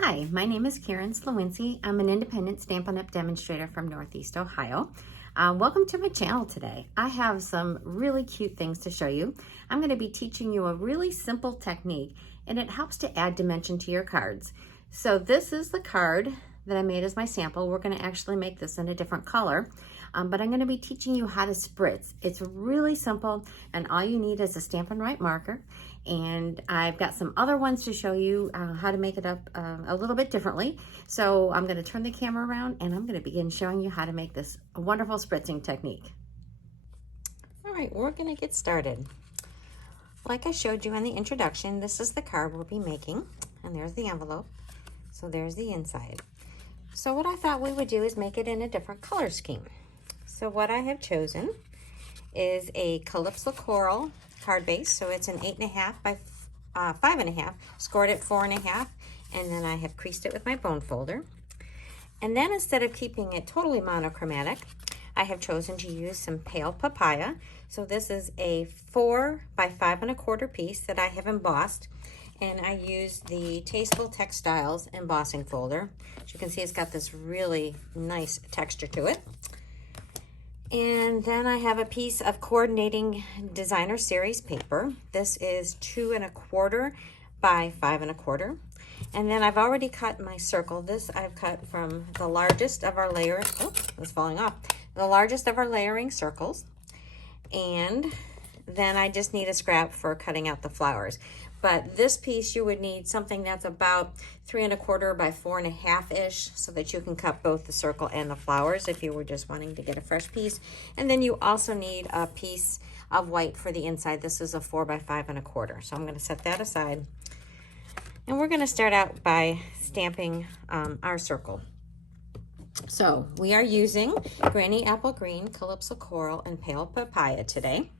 Hi, my name is Karen Sliwinski. I'm an independent Stampin' Up demonstrator from Northeast Ohio. Welcome to my channel today. I have some really cute things to show you. I'm going to be teaching you a really simple technique, and it helps to add dimension to your cards. So this is the card that I made as my sample. We're going to actually make this in a different color, but I'm going to be teaching you how to spritz. It's really simple, and all you need is a Stampin' Write marker. And I've got some other ones to show you how to make it up a little bit differently. So I'm going to turn the camera around and I'm going to begin showing you how to make this wonderful spritzing technique. All right, we're going to get started. Like I showed you in the introduction, this is the card we'll be making, and there's the envelope. So there's the inside. So what I thought we would do is make it in a different color scheme. So what I have chosen is a Calypso Coral card base. So it's an 8.5 by 5.5, scored at 4.5, and then I have creased it with my bone folder. And then instead of keeping it totally monochromatic, I have chosen to use some pale papaya. So this is a 4 by 5.25 piece that I have embossed, and I used the Tasteful Textiles embossing folder. As you can see, it's got this really nice texture to it. And then I have a piece of Coordinating Designer Series paper. This is 2.25 by 5.25. And then I've already cut my circle. This I've cut from the largest of our layer, oh, it's falling off. The largest of our layering circles. And then I just need a scrap for cutting out the flowers. But this piece, you would need something that's about 3.25 by 4.5-ish, so that you can cut both the circle and the flowers if you were just wanting to get a fresh piece. And then you also need a piece of white for the inside. This is a 4 by 5.25. So I'm going to set that aside. And we're going to start out by stamping our circle. So we are using Granny Apple Green, Calypso Coral, and Pale Papaya today.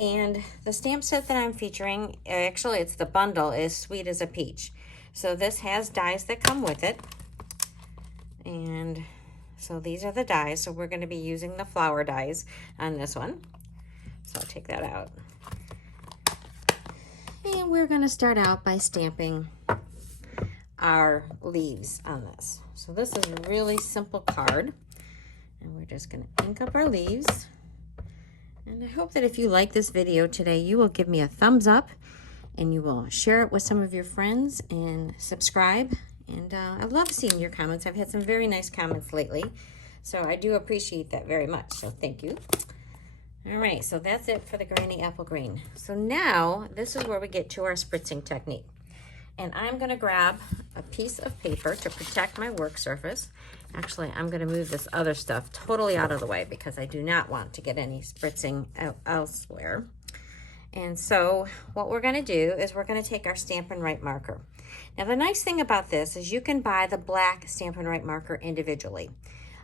And the stamp set that I'm featuring, actually it's the bundle, is Sweet as a Peach. So this has dies that come with it. And so these are the dies. So we're going to be using the flower dies on this one. So I'll take that out. And we're going to start out by stamping our leaves on this. So this is a really simple card. And we're just going to ink up our leaves. And I hope that if you like this video today, you will give me a thumbs up and you will share it with some of your friends and subscribe. And I love seeing your comments. I've had some very nice comments lately, so I do appreciate that very much. So thank you. All right, so that's it for the Granny Apple Green. So now this is where we get to our spritzing technique. And I'm going to grab a piece of paper to protect my work surface. Actually, I'm going to move this other stuff totally out of the way because I do not want to get any spritzing elsewhere. And so what we're going to do is we're going to take our Stampin' Write marker. Now the nice thing about this is you can buy the black Stampin' Write marker individually.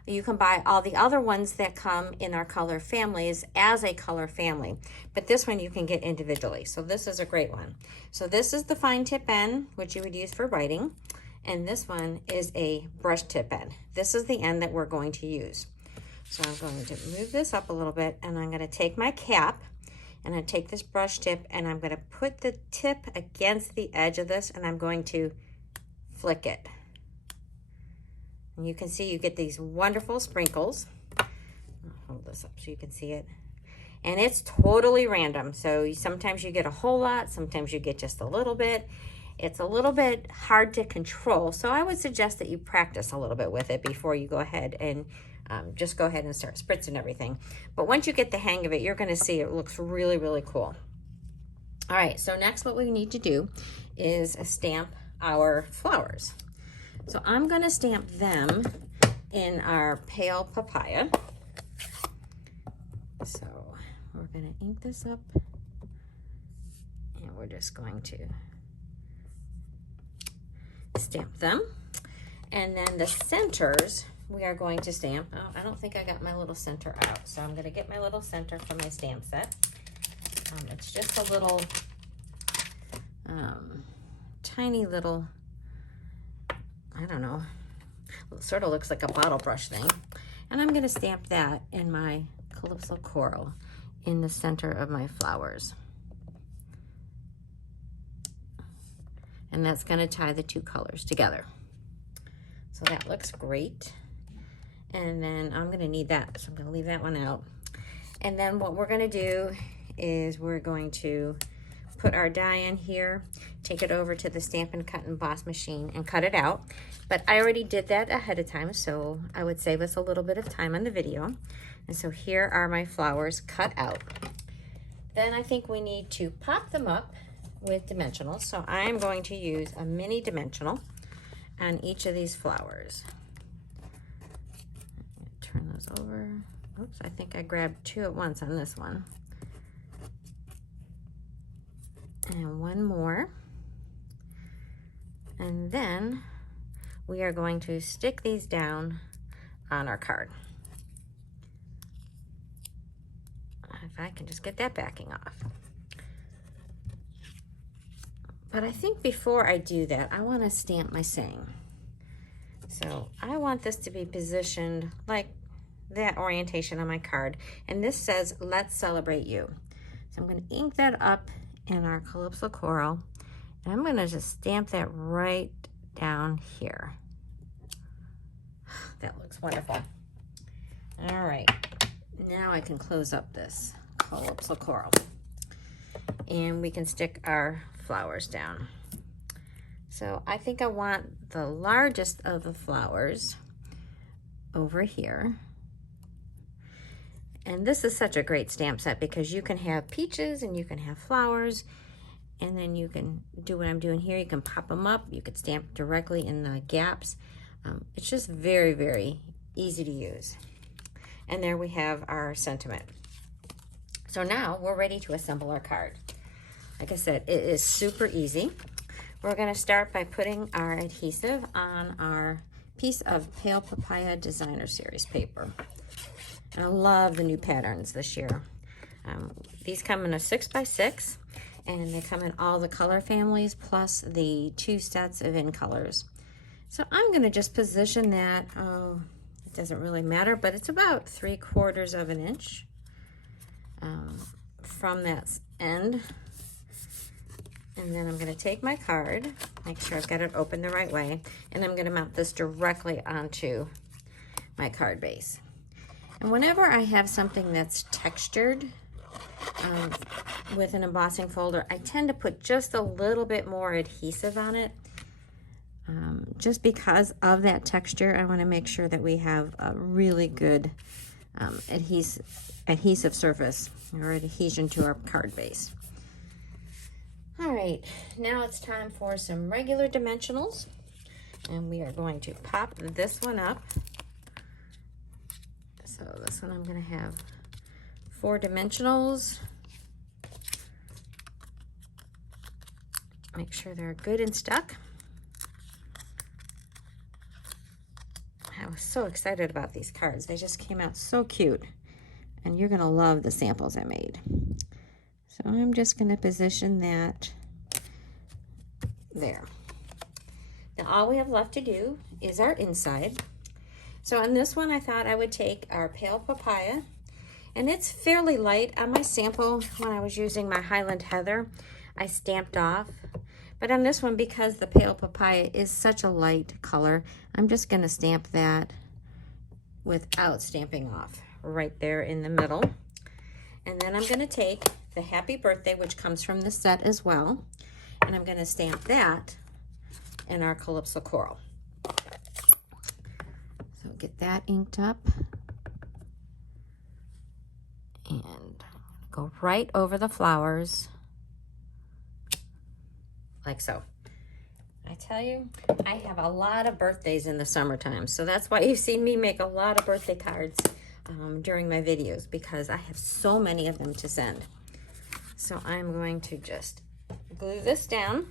You can buy all the other ones that come in our color families as a color family, but this one you can get individually. So this is a great one. So this is the fine tip end, which you would use for writing, and this one is a brush tip end. This is the end that we're going to use. So I'm going to move this up a little bit, and I'm going to take my cap, and I take this brush tip, and I'm going to put the tip against the edge of this, and I'm going to flick it. And you can see you get these wonderful sprinkles. I'll hold this up so you can see it. And it's totally random. So sometimes you get a whole lot, sometimes you get just a little bit. It's a little bit hard to control. So I would suggest that you practice a little bit with it before you go ahead and just go ahead and start spritzing everything. But once you get the hang of it, you're going to see it looks really, really cool. All right, so next what we need to do is stamp our flowers. So I'm going to stamp them in our Pale Papaya. So we're going to ink this up, and we're just going to stamp them. And then the centers we are going to stamp. Oh, I don't think I got my little center out, so I'm going to get my little center from my stamp set. It's just a little tiny little, I don't know, it sort of looks like a bottle brush thing. And I'm going to stamp that in my Calypso Coral in the center of my flowers. and that's going to tie the two colors together. So that looks great. And then I'm going to need that, so I'm going to leave that one out. And then what we're going to do is we're going to put our die in here, take it over to the Stampin' Cut and Emboss machine and cut it out. But I already did that ahead of time, so I would save us a little bit of time on the video. And so here are my flowers cut out. Then I think we need to pop them up with dimensionals. So I'm going to use a mini dimensional on each of these flowers. Turn those over. Oops, I think I grabbed two at once on this one. And one more. And then we are going to stick these down on our card. If I can just get that backing off. But I think before I do that, I want to stamp my saying. So I want this to be positioned like that orientation on my card. And this says, "Let's celebrate you." So I'm going to ink that up in our Calypso Coral. And I'm going to just stamp that right down here. That looks wonderful. All right. Now I can close up this Calypso Coral. And we can stick our flowers down. So I think I want the largest of the flowers over here. And this is such a great stamp set because you can have peaches and you can have flowers, and then you can do what I'm doing here. You can pop them up. You could stamp directly in the gaps. It's just very, very easy to use. And there we have our sentiment. So now we're ready to assemble our card. Like I said, it is super easy. We're going to start by putting our adhesive on our piece of Pale Papaya Designer Series paper. And I love the new patterns this year. These come in a 6x6, and they come in all the color families plus the 2 sets of in colors. So I'm going to just position that, it doesn't really matter, but it's about 3/4 of an inch from that end. And then I'm going to take my card, make sure I've got it open the right way, and I'm going to mount this directly onto my card base. And whenever I have something that's textured with an embossing folder, I tend to put just a little bit more adhesive on it. Just because of that texture, I want to make sure that we have a really good adhesive surface or adhesion to our card base. All right, now it's time for some regular dimensionals, and we are going to pop this one up. So this one I'm going to have 4 dimensionals. Make sure they're good and stuck. I was so excited about these cards. They just came out so cute, and you're going to love the samples I made. So I'm just going to position that there. Now all we have left to do is our inside. So on this one, I thought I would take our Pale Papaya, and it's fairly light. On my sample, when I was using my Highland Heather, I stamped off. But on this one, because the Pale Papaya is such a light color, I'm just going to stamp that without stamping off right there in the middle. And then I'm going to take the Happy Birthday, which comes from the set as well, and I'm going to stamp that in our Calypso Coral. So get that inked up and go right over the flowers like so. I tell you, I have a lot of birthdays in the summertime, so that's why you've seen me make a lot of birthday cards during my videos, because I have so many of them to send. So I'm going to just glue this down,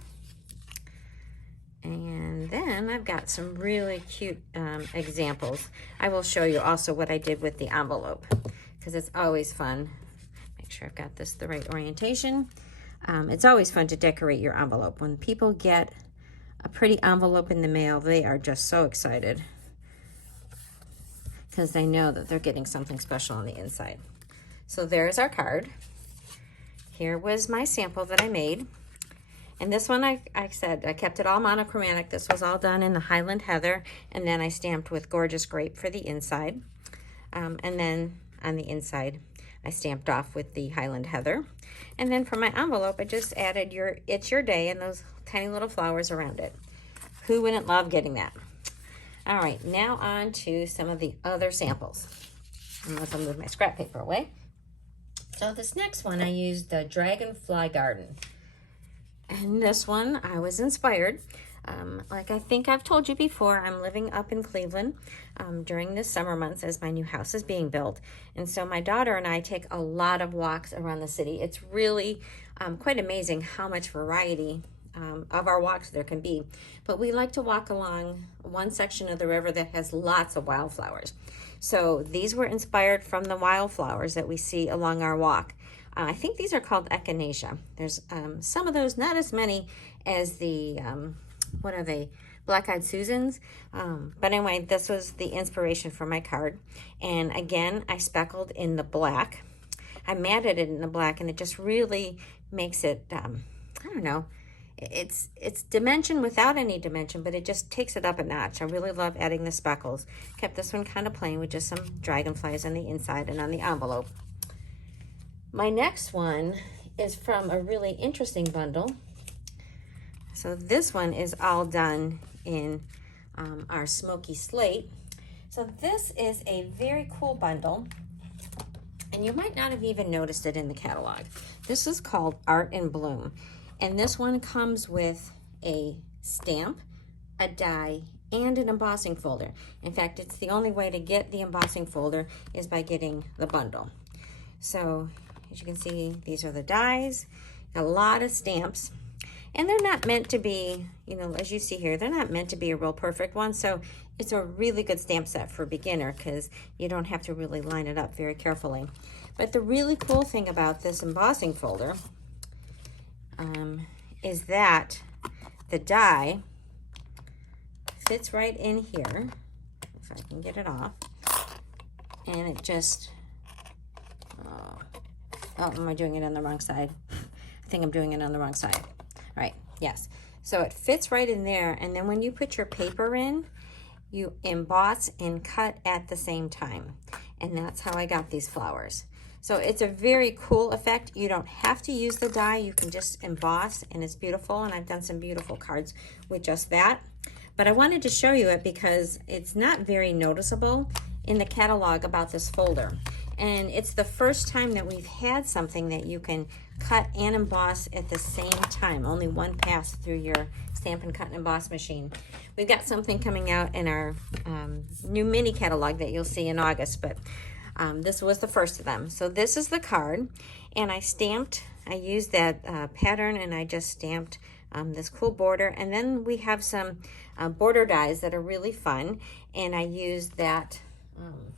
and then I've got some really cute examples. I will show you also what I did with the envelope, because it's always fun. Make sure I've got this the right orientation. It's always fun to decorate your envelope. When people get a pretty envelope in the mail, they are just so excited because they know that they're getting something special on the inside. So there's our card. Here was my sample that I made. And this one, I said, I kept it all monochromatic. This was all done in the Highland Heather, and then I stamped with Gorgeous Grape for the inside. And then on the inside, I stamped off with the Highland Heather. And then for my envelope, I just added It's Your Day and those tiny little flowers around it. Who wouldn't love getting that? All right, now on to some of the other samples. Unless I move my scrap paper away. So this next one, I used the Dragonfly Garden. And this one, I was inspired. Like I think I've told you before, I'm living up in Cleveland during the summer months as my new house is being built. And so my daughter and I take a lot of walks around the city. It's really quite amazing how much variety of our walks there can be. But we like to walk along one section of the river that has lots of wildflowers. So these were inspired from the wildflowers that we see along our walk. I think these are called echinacea. There's some of those, not as many as the, what are they, Black-Eyed Susans. But anyway, this was the inspiration for my card. And again, I speckled in the black. I matted it in the black, and it just really makes it, I don't know, it's dimension without any dimension, but it just takes it up a notch. I really love adding the speckles. Kept this one kind of plain with just some dragonflies on the inside and on the envelope. My next one is from a really interesting bundle. So this one is all done in our smoky slate. So this is a very cool bundle, and you might not have even noticed it in the catalog. This is called Art in Bloom. And this one comes with a stamp, a die, and an embossing folder. In fact, it's the only way to get the embossing folder is by getting the bundle. So as you can see, these are the dies, a lot of stamps, and they're not meant to be, you know, as you see here, they're not meant to be a real perfect one. So it's a really good stamp set for a beginner because you don't have to really line it up very carefully. But the really cool thing about this embossing folder is that the die fits right in here, if I can get it off, and it just, oh, am I doing it on the wrong side? I think I'm doing it on the wrong side. Right, yes. So it fits right in there, and then when you put your paper in, you emboss and cut at the same time. And that's how I got these flowers. So it's a very cool effect. You don't have to use the die. You can just emboss, and it's beautiful. And I've done some beautiful cards with just that. But I wanted to show you it because it's not very noticeable in the catalog about this folder. And it's the first time that we've had something that you can cut and emboss at the same time. Only one pass through your Stampin' Cut and Emboss machine. We've got something coming out in our new mini catalog that you'll see in August, but this was the first of them. So this is the card, and I used that pattern, and I just stamped this cool border. And then we have some border dies that are really fun, and I used that,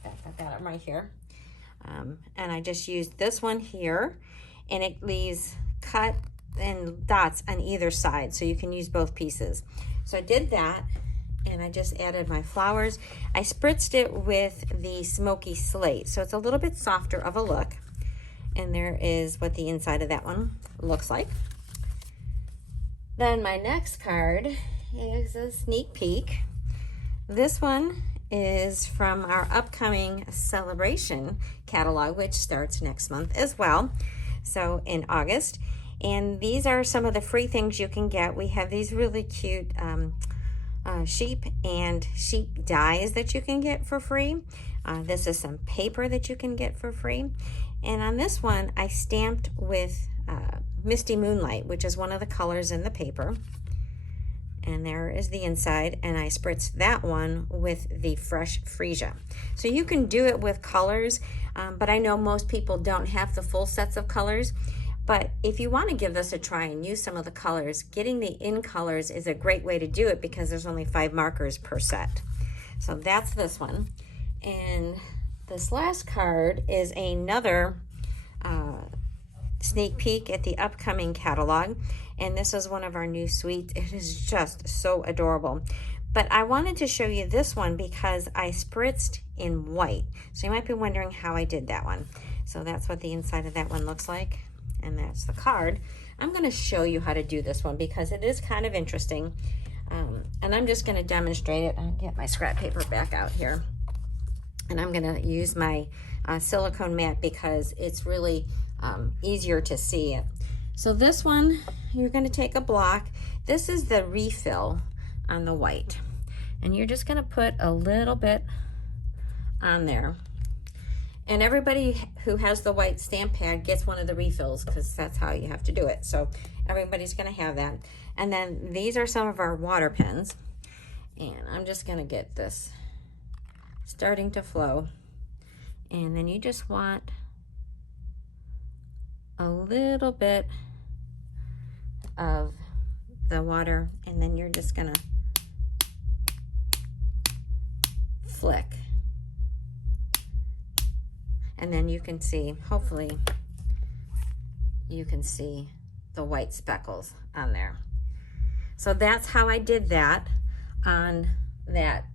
I've got them right here. And I just used this one here, and it leaves cut and dots on either side, so you can use both pieces. So I did that, and I just added my flowers. I spritzed it with the smoky slate, so it's a little bit softer of a look. And there is what the inside of that one looks like. Then my next card is a sneak peek. This one is from our upcoming Sale A Bration catalog, which starts next month as well, so in August. And these are some of the free things you can get. We have these really cute sheep and sheep dies that you can get for free. This is some paper that you can get for free. And on this one, I stamped with Misty Moonlight, which is one of the colors in the paper. And there is the inside, and I spritzed that one with the Fresh Freesia. So you can do it with colors, but I know most people don't have the full sets of colors. But if you want to give this a try and use some of the colors, getting the in colors is a great way to do it because there's only 5 markers per set. So that's this one. And this last card is another sneak peek at the upcoming catalog. And this is one of our new suites. It is just so adorable. But I wanted to show you this one because I spritzed in white. So you might be wondering how I did that one. So that's what the inside of that one looks like. And that's the card. I'm going to show you how to do this one because it is kind of interesting. And I'm just going to demonstrate it. I'll get my scrap paper back out here. And I'm going to use my silicone mat because it's really easier to see it. So this one, you're going to take a block. This is the refill on the white. And you're just going to put a little bit on there. And everybody who has the white stamp pad gets one of the refills because that's how you have to do it. So everybody's going to have that. And then these are some of our water pens. And I'm just going to get this starting to flow. And then you just want a little bit of the water, and then you're just going to flick. And then you can see, hopefully, you can see the white speckles on there. So that's how I did that on that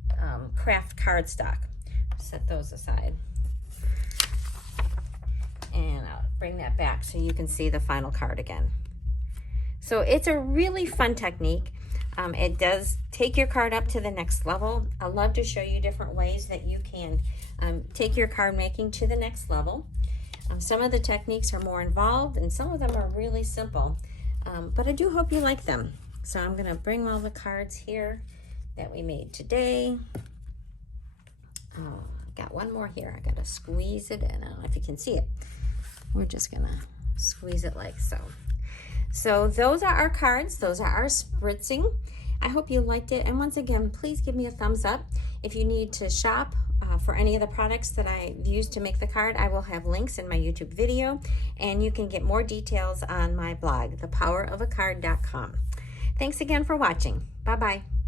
craft cardstock. Set those aside. And I'll bring that back so you can see the final card again. So it's a really fun technique. It does take your card up to the next level. I love to show you different ways that you can take your card making to the next level. Some of the techniques are more involved and some of them are really simple, but I do hope you like them. So I'm going to bring all the cards here that we made today. Oh, I got one more here. I got to squeeze it in. I don't know if you can see it. We're just going to squeeze it like so. So those are our cards. Those are our spritzing. I hope you liked it. And once again, please give me a thumbs up. If you need to shop for any of the products that I used to make the card, I will have links in my YouTube video. And you can get more details on my blog, ThePowerOfACard.com. Thanks again for watching. Bye-bye.